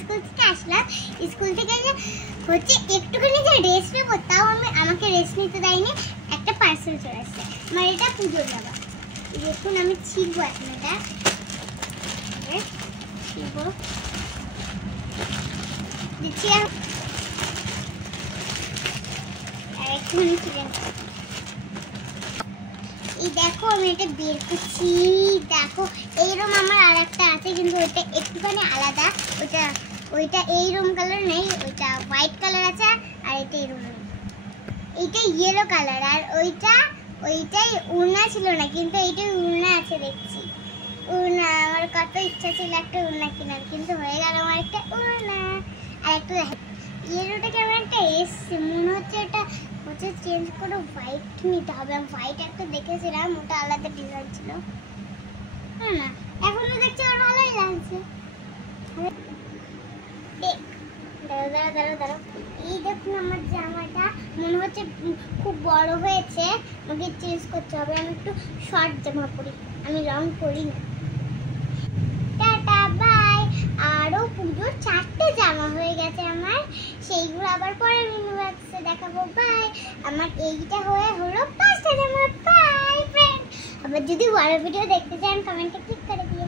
School থেকে আসলাম, school থেকে যে হচ্ছে একটুখানি যে রেস্ট নেবো, তাও আমাকে রেস্ট নিতে দেয়নি। একটা পার্সেল চলে আসছে, আমার এটা পুজোর দেওয়া। দেখুন আমি ছিড়বো এখন, এটা ছিড়বো দিচ্ছি আর একটুখানি ছিড়ে। এই দেখো আমি এটা বের করছি, দেখো এইরকম আমার আর একটা আছে, কিন্তু ওইটা একটুখানি আলাদা। ওইটা এইরকম কালার নেই, ওইটা হোয়াইট কালার আছে, আর এটা এরকম, এইটা ইয়েলো কালার। আর ওইটাই উড়না ছিল না, কিন্তু এইটাই উড়না আছে দেখছি। উড়না আমার কত ইচ্ছা ছিল একটা উড়না কেনার, কিন্তু হয়ে গেল আমার একটা উড়না। আর একটা ইয়েলোটা কেমন একটা এসছে, মনে হচ্ছে এটা হচ্ছে চেঞ্জ করে হোয়াইট নিতে হবে। আমি হোয়াইট একটা দেখেছিলাম, ওটা আলাদা ডিজাইন ছিল না, এখনো দেখছি ওর ভালোই লাগছে। দাঁড়াও, এই দেখুন আমার জামাটা মনে হচ্ছে খুব বড় হয়েছে, আমাকে চেঞ্জ করতে হবে। আমি একটু শর্ট জামা পরি, আমি রং করি না। Tata bye. আরো পুজোর 4টে জামা হয়ে গেছে আমার, সেইগুলো আবার পরে মিনু বক্সে দেখাবো। বাই। আমার এইটা হলো 5টা জামা। By friend. আবার যদি বড় ভিডিও দেখতে চান কমেন্টে ক্লিক করে দিও।